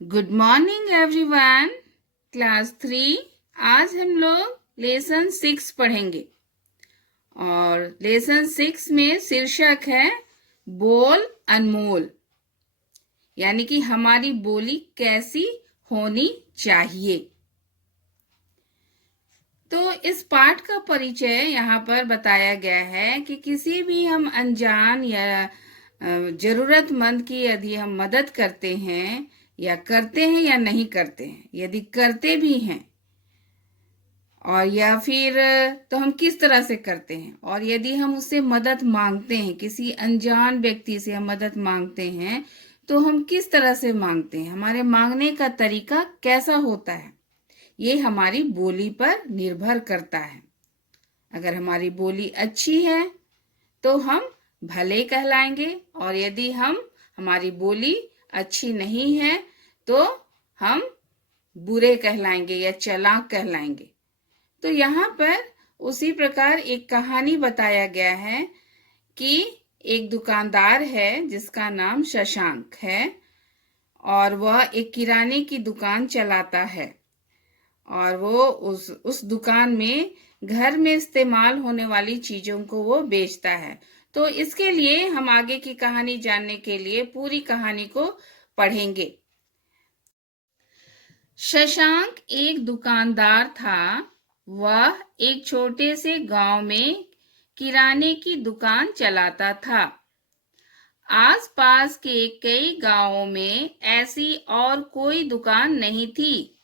Good morning everyone. Class 3। आज हम लोग लेसन 6 पढ़ेंगे और लेसन 6 में शीर्षक है बोल अनमोल, यानी कि हमारी बोली कैसी होनी चाहिए। तो इस पाठ का परिचय यहाँ पर बताया गया है कि किसी भी हम अनजान या जरूरतमंद की यदि हम मदद करते हैं या नहीं करते हैं, यदि करते भी हैं और या फिर तो हम किस तरह से करते हैं, और यदि हम उससे मदद मांगते हैं, किसी अनजान व्यक्ति से हम मदद मांगते हैं तो हम किस तरह से मांगते हैं, हमारे मांगने का तरीका कैसा होता है, ये हमारी बोली पर निर्भर करता है। अगर हमारी बोली अच्छी है तो हम भले कहलाएंगे, और यदि हमारी बोली अच्छी नहीं है तो हम बुरे कहलाएंगे या चालाक कहलाएंगे। तो यहाँ पर उसी प्रकार एक कहानी बताया गया है कि एक दुकानदार है जिसका नाम शशांक है और वह एक किराने की दुकान चलाता है और वो उस दुकान में घर में इस्तेमाल होने वाली चीजों को वो बेचता है। तो इसके लिए हम आगे की कहानी जानने के लिए पूरी कहानी को पढ़ेंगे। शशांक एक दुकानदार था। वह एक छोटे से गांव में किराने की दुकान चलाता था। आसपास के कई गांवों में ऐसी और कोई दुकान नहीं थी।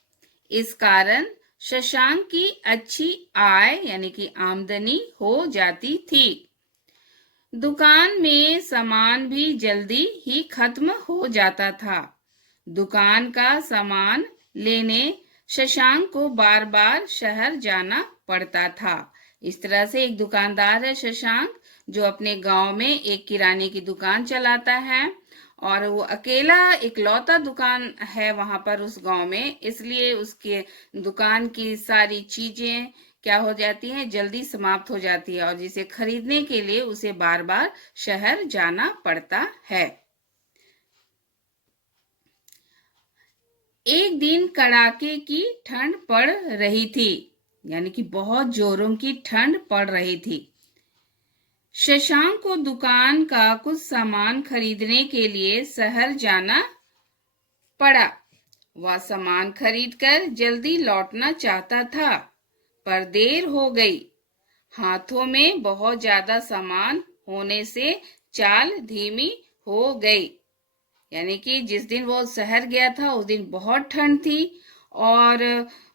इस कारण शशांक की अच्छी आय यानी कि आमदनी हो जाती थी। दुकान में सामान भी जल्दी ही खत्म हो जाता था। दुकान का सामान लेने शशांक को बार बार शहर जाना पड़ता था। इस तरह से एक दुकानदार है शशांक, जो अपने गांव में एक किराने की दुकान चलाता है और वो अकेला इकलौता दुकान है वहां पर उस गांव में, इसलिए उसके दुकान की सारी चीजें क्या हो जाती हैं, जल्दी समाप्त हो जाती है और जिसे खरीदने के लिए उसे बार बार शहर जाना पड़ता है। एक दिन कड़ाके की ठंड पड़ रही थी, यानी कि बहुत जोरों की ठंड पड़ रही थी। शशांक को दुकान का कुछ सामान खरीदने के लिए शहर जाना पड़ा। वह सामान खरीदकर जल्दी लौटना चाहता था, पर देर हो गई। हाथों में बहुत ज्यादा सामान होने से चाल धीमी हो गई। यानी कि जिस दिन वो शहर गया था उस दिन बहुत ठंड थी और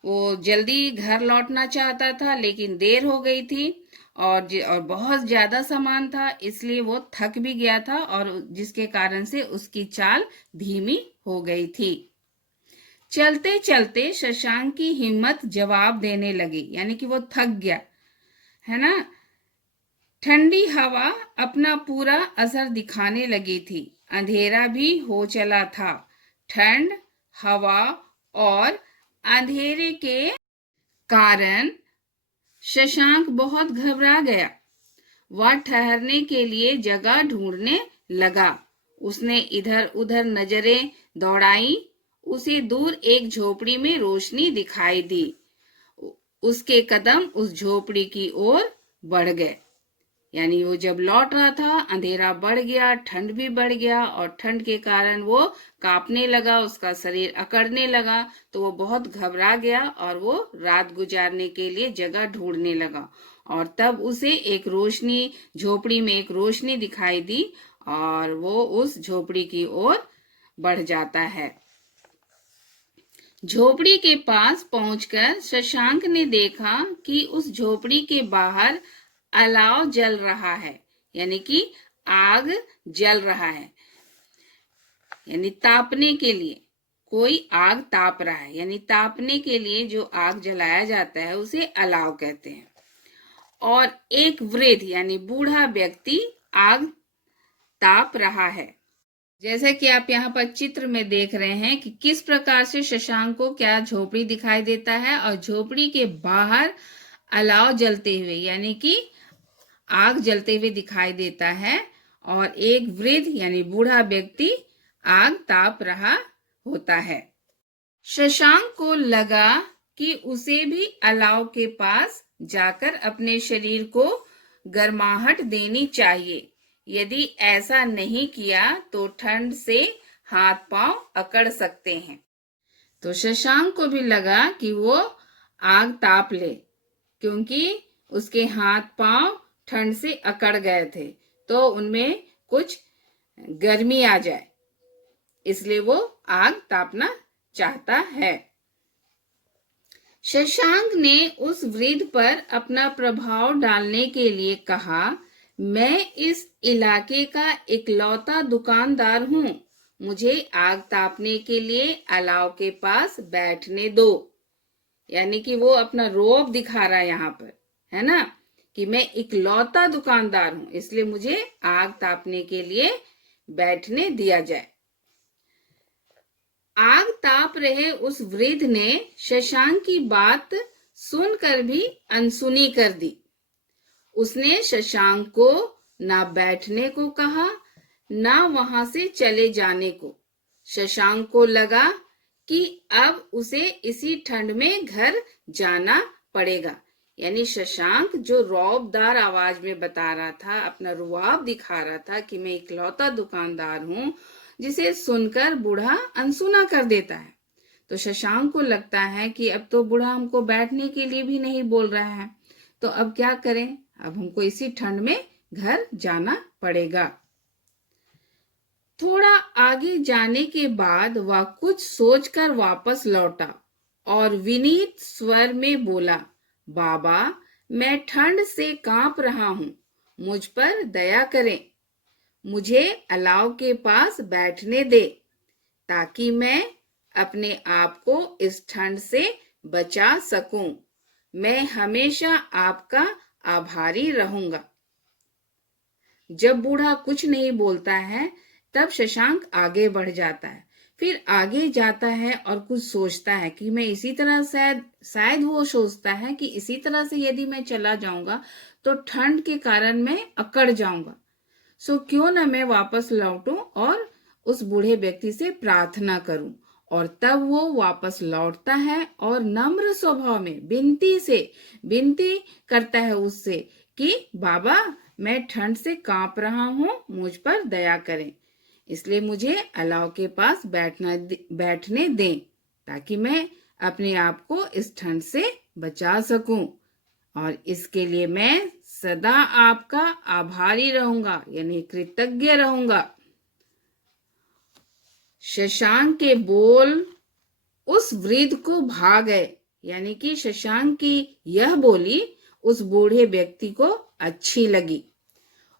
वो जल्दी घर लौटना चाहता था, लेकिन देर हो गई थी और बहुत ज्यादा सामान था, इसलिए वो थक भी गया था और जिसके कारण से उसकी चाल धीमी हो गई थी। चलते चलते शशांक की हिम्मत जवाब देने लगी, यानी कि वो थक गया है ना। ठंडी हवा अपना पूरा असर दिखाने लगी थी। अंधेरा भी हो चला था। ठंड, हवा और अंधेरे के कारण शशांक बहुत घबरा गया। वह ठहरने के लिए जगह ढूंढने लगा। उसने इधर उधर नजरें दौड़ाई। उसे दूर एक झोपड़ी में रोशनी दिखाई दी। उसके कदम उस झोपड़ी की ओर बढ़ गए। यानी वो जब लौट रहा था अंधेरा बढ़ गया, ठंड भी बढ़ गया और ठंड के कारण वो कांपने लगा, उसका शरीर अकड़ने लगा, तो वो बहुत घबरा गया और वो रात गुजारने के लिए जगह ढूंढने लगा। और तब उसे एक रोशनी, झोपड़ी में एक रोशनी दिखाई दी और वो उस झोपड़ी की ओर बढ़ जाता है। झोपड़ी के पास पहुंचकर शशांक ने देखा कि उस झोपड़ी के बाहर अलाव जल रहा है, यानी कि आग जल रहा है, यानी तापने के लिए कोई आग ताप रहा है, यानी तापने के लिए जो आग जलाया जाता है उसे अलाव कहते हैं। और एक वृद्ध यानी बूढ़ा व्यक्ति आग ताप रहा है। जैसा कि आप यहाँ पर चित्र में देख रहे हैं कि किस प्रकार से शशांक को क्या झोपड़ी दिखाई देता है और झोपड़ी के बाहर अलाव जलते हुए यानी कि आग जलते हुए दिखाई देता है और एक वृद्ध यानी बूढ़ा व्यक्ति आग ताप रहा होता है। शशांक को लगा कि उसे भी अलाव के पास जाकर अपने शरीर को गर्माहट देनी चाहिए। यदि ऐसा नहीं किया तो ठंड से हाथ पांव अकड़ सकते हैं। तो शशांक को भी लगा कि वो आग ताप ले, क्योंकि उसके हाथ पांव ठंड से अकड़ गए थे, तो उनमें कुछ गर्मी आ जाए, इसलिए वो आग तापना चाहता है। शशांक ने उस वृद्ध पर अपना प्रभाव डालने के लिए कहा, मैं इस इलाके का इकलौता दुकानदार हूँ, मुझे आग तापने के लिए अलाव के पास बैठने दो। यानी कि वो अपना रोब दिखा रहा है यहाँ पर, है ना, कि मैं इकलौता दुकानदार हूँ, इसलिए मुझे आग तापने के लिए बैठने दिया जाए। आग ताप रहे उस वृद्ध ने शशांक की बात सुनकर भी अनसुनी कर दी। उसने शशांक को ना बैठने को कहा, ना वहां से चले जाने को। शशांक को लगा कि अब उसे इसी ठंड में घर जाना पड़ेगा। यानी शशांक जो रौबदार आवाज में बता रहा था, अपना रुआब दिखा रहा था कि मैं इकलौता दुकानदार हूँ, जिसे सुनकर बूढ़ा अनसुना कर देता है। तो शशांक को लगता है कि अब तो बूढ़ा हमको बैठने के लिए भी नहीं बोल रहा है, तो अब क्या करें, अब हमको इसी ठंड में घर जाना पड़ेगा। थोड़ा आगे जाने के बाद वह कुछ सोचकर वापस लौटा और विनीत स्वर में बोला, बाबा, मैं ठंड से कांप रहा हूं, मुझ पर दया करें, मुझे अलाव के पास बैठने दे, ताकि मैं अपने आप को इस ठंड से बचा सकूं। मैं हमेशा आपका आभारी रहूंगा। जब बूढ़ा कुछ नहीं बोलता है, तब शशांक आगे बढ़ जाता है। फिर आगे जाता है और कुछ सोचता है कि मैं इसी तरह शायद वो सोचता है कि इसी तरह से यदि मैं चला जाऊंगा तो ठंड के कारण मैं अकड़ जाऊंगा। सो क्यों ना मैं वापस लौटूं और उस बूढ़े व्यक्ति से प्रार्थना करूं। और तब वो वापस लौटता है और नम्र स्वभाव में विनती करता है उससे कि बाबा, मैं ठंड से कांप रहा हूं, मुझ पर दया करें, इसलिए मुझे अलाव के पास बैठने दें, ताकि मैं अपने आप को इस ठंड से बचा सकूं, और इसके लिए मैं सदा आपका आभारी रहूंगा, यानी कृतज्ञ रहूंगा। शशांक के बोल उस वृद्ध को भा गए। यानी कि शशांक की यह बोली उस बूढ़े व्यक्ति को अच्छी लगी।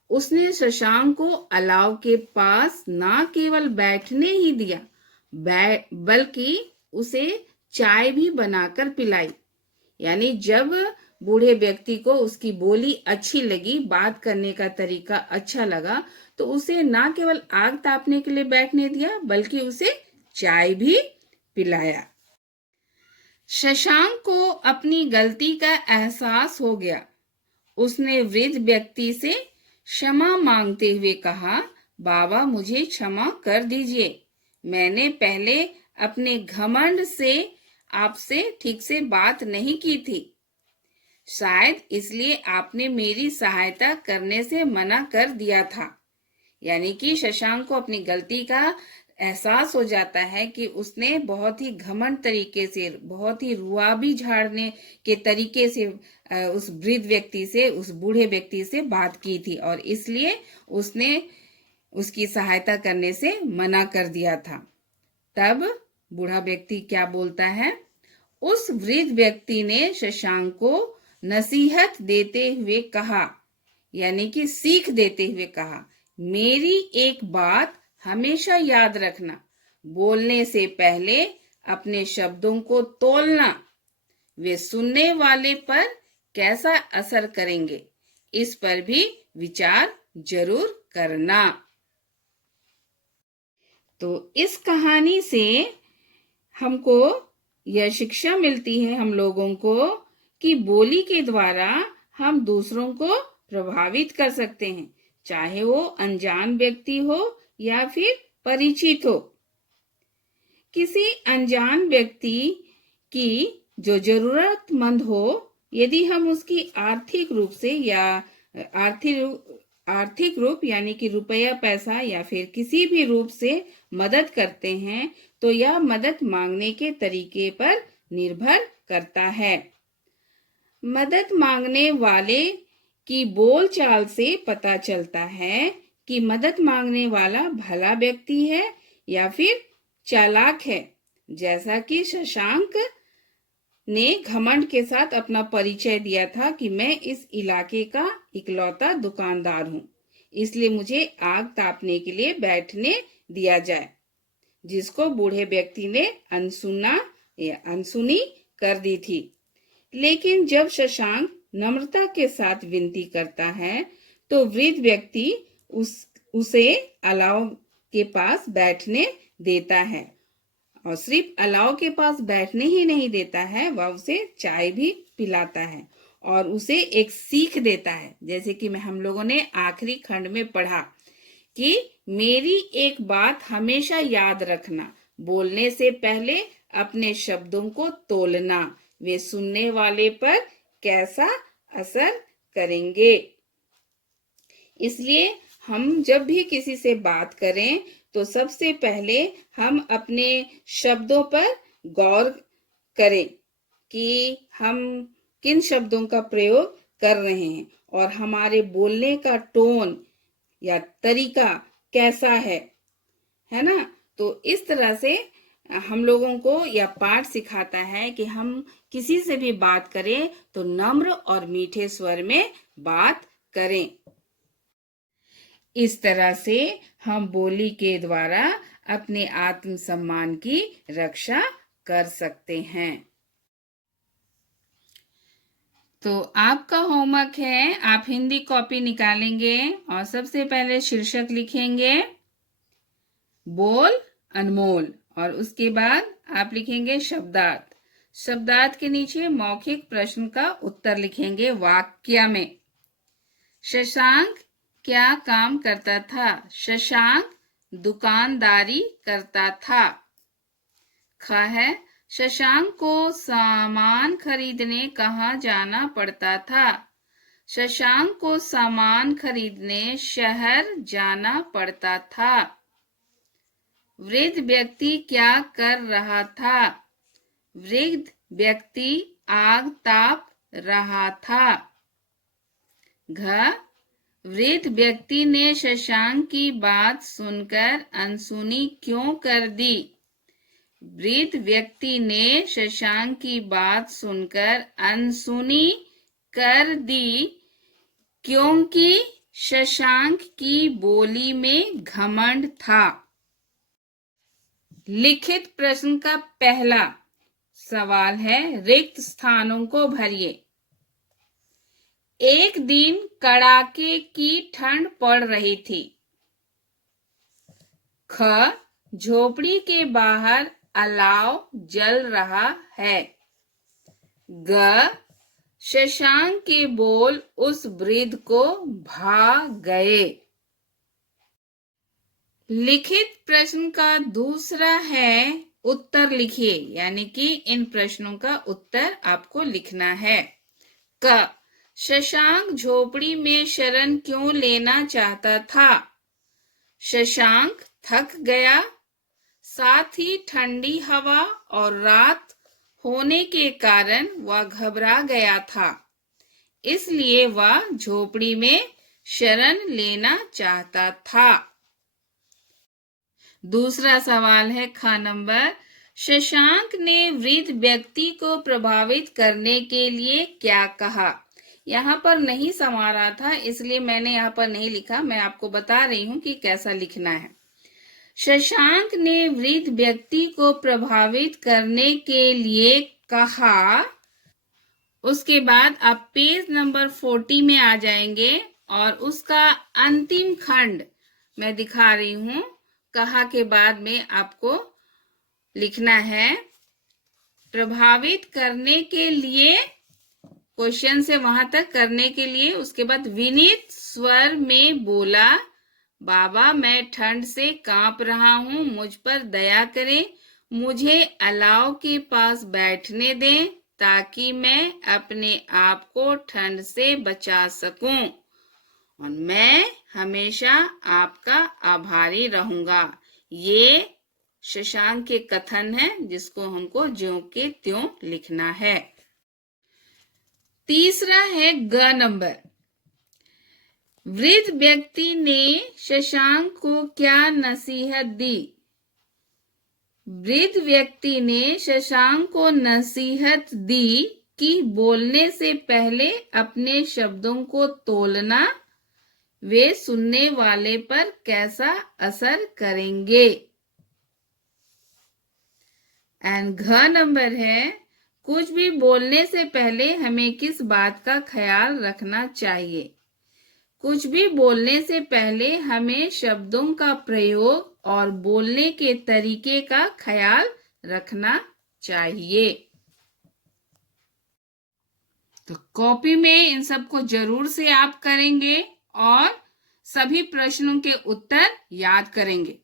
उसने शशांक को अलाव के पास ना केवल बैठने ही दिया, बल्कि उसे चाय भी बनाकर पिलाई। यानी जब बूढ़े व्यक्ति को उसकी बोली अच्छी लगी, बात करने का तरीका अच्छा लगा, तो उसे ना केवल आग तापने के लिए बैठने दिया, बल्कि उसे चाय भी पिलाया। शशांक को अपनी गलती का एहसास हो गया। उसने वृद्ध व्यक्ति से क्षमा मांगते हुए कहा, बाबा, मुझे क्षमा कर दीजिए, मैंने पहले अपने घमंड से आपसे ठीक से बात नहीं की थी, शायद इसलिए आपने मेरी सहायता करने से मना कर दिया था। यानी कि शशांक को अपनी गलती का एहसास हो जाता है कि उसने बहुत ही घमंड तरीके से, बहुत ही रुआबी झाड़ने के तरीके से उस वृद्ध व्यक्ति से, उस बूढ़े व्यक्ति से बात की थी, और इसलिए उसने उसकी सहायता करने से मना कर दिया था। तब बूढ़ा व्यक्ति क्या बोलता है, उस वृद्ध व्यक्ति ने शशांक को नसीहत देते हुए कहा, यानी कि सीख देते हुए कहा, मेरी एक बात हमेशा याद रखना, बोलने से पहले अपने शब्दों को तौलना, वे सुनने वाले पर कैसा असर करेंगे, इस पर भी विचार जरूर करना। तो इस कहानी से हमको यह शिक्षा मिलती है हम लोगों को कि बोली के द्वारा हम दूसरों को प्रभावित कर सकते हैं, चाहे वो अनजान व्यक्ति हो या फिर परिचित हो। किसी अनजान व्यक्ति की जो जरूरतमंद हो, यदि हम उसकी आर्थिक रूप से या आर्थिक रूप यानी कि रुपया पैसा या फिर किसी भी रूप से मदद करते हैं, तो यह मदद मांगने के तरीके पर निर्भर करता है। मदद मांगने वाले की बोलचाल से पता चलता है कि मदद मांगने वाला भला व्यक्ति है या फिर चालाक है। जैसा कि शशांक ने घमंड के साथ अपना परिचय दिया था कि मैं इस इलाके का इकलौता दुकानदार हूँ, इसलिए मुझे आग तापने के लिए बैठने दिया जाए, जिसको बूढ़े व्यक्ति ने अनसुनी कर दी थी। लेकिन जब शशांक नम्रता के साथ विनती करता है, तो वृद्ध व्यक्ति उसे अलाव के पास बैठने देता है, और सिर्फ अलाव के पास बैठने ही नहीं देता है, वह उसे चाय भी पिलाता है और उसे एक सीख देता है, जैसे कि हम लोगों ने आखिरी खंड में पढ़ा कि मेरी एक बात हमेशा याद रखना, बोलने से पहले अपने शब्दों को तोलना, वे सुनने वाले पर कैसा असर करेंगे। इसलिए हम जब भी किसी से बात करें तो सबसे पहले हम अपने शब्दों पर गौर करें कि हम किन शब्दों का प्रयोग कर रहे हैं और हमारे बोलने का टोन या तरीका कैसा है ना। तो इस तरह से हम लोगों को यह पाठ सिखाता है कि हम किसी से भी बात करें तो नम्र और मीठे स्वर में बात करें। इस तरह से हम बोली के द्वारा अपने आत्मसम्मान की रक्षा कर सकते हैं। तो आपका होमवर्क है, आप हिंदी कॉपी निकालेंगे और सबसे पहले शीर्षक लिखेंगे बोल अनमोल, और उसके बाद आप लिखेंगे शब्दार्थ। शब्दार्थ के नीचे मौखिक प्रश्न का उत्तर लिखेंगे वाक्य में। शशांक क्या काम करता था? शशांक दुकानदारी करता था। ख है, शशांक को सामान खरीदने कहाँ जाना पड़ता था? शशांक को सामान खरीदने शहर जाना पड़ता था। वृद्ध व्यक्ति क्या कर रहा था? वृद्ध व्यक्ति आग ताप रहा था। घ, वृद्ध व्यक्ति ने शशांक की बात सुनकर अनसुनी क्यों कर दी? वृद्ध व्यक्ति ने शशांक की बात सुनकर अनसुनी कर दी क्योंकि शशांक की बोली में घमंड था। लिखित प्रश्न का पहला सवाल है, रिक्त स्थानों को भरिए। एक दिन कड़ाके की ठंड पड़ रही थी। ख, झोपड़ी के बाहर अलाव जल रहा है। ग, शशांक के बोल उस वृद्ध को भा गए। लिखित प्रश्न का दूसरा है उत्तर लिखिए, यानी कि इन प्रश्नों का उत्तर आपको लिखना है। क, शशांक झोपड़ी में शरण क्यों लेना चाहता था? शशांक थक गया, साथ ही ठंडी हवा और रात होने के कारण वह घबरा गया था, इसलिए वह झोपड़ी में शरण लेना चाहता था। दूसरा सवाल है ख नंबर, शशांक ने वृद्ध व्यक्ति को प्रभावित करने के लिए क्या कहा? यहाँ पर नहीं समा रहा था, इसलिए मैंने यहाँ पर नहीं लिखा, मैं आपको बता रही हूँ कि कैसा लिखना है। शशांक ने वृद्ध व्यक्ति को प्रभावित करने के लिए कहा। उसके बाद आप पेज नंबर 40 में आ जाएंगे और उसका अंतिम खंड मैं दिखा रही हूँ। कहा के बाद में आपको लिखना है प्रभावित करने के लिए, क्वेश्चन से वहां तक करने के लिए। उसके बाद विनीत स्वर में बोला, बाबा मैं ठंड से कांप रहा हूँ, मुझ पर दया करें, मुझे अलाव के पास बैठने दें ताकि मैं अपने आप को ठंड से बचा सकूं और मैं हमेशा आपका आभारी रहूंगा। ये शशांक के कथन है जिसको हमको ज्यों के त्यों लिखना है। तीसरा है ग नंबर। वृद्ध व्यक्ति ने शशांक को क्या नसीहत दी? वृद्ध व्यक्ति ने शशांक को नसीहत दी कि बोलने से पहले अपने शब्दों को तोलना वे सुनने वाले पर कैसा असर करेंगे। एंड घ नंबर है, कुछ भी बोलने से पहले हमें किस बात का ख्याल रखना चाहिए? कुछ भी बोलने से पहले हमें शब्दों का प्रयोग और बोलने के तरीके का ख्याल रखना चाहिए। तो कॉपी में इन सबको जरूर से आप करेंगे और सभी प्रश्नों के उत्तर याद करेंगे।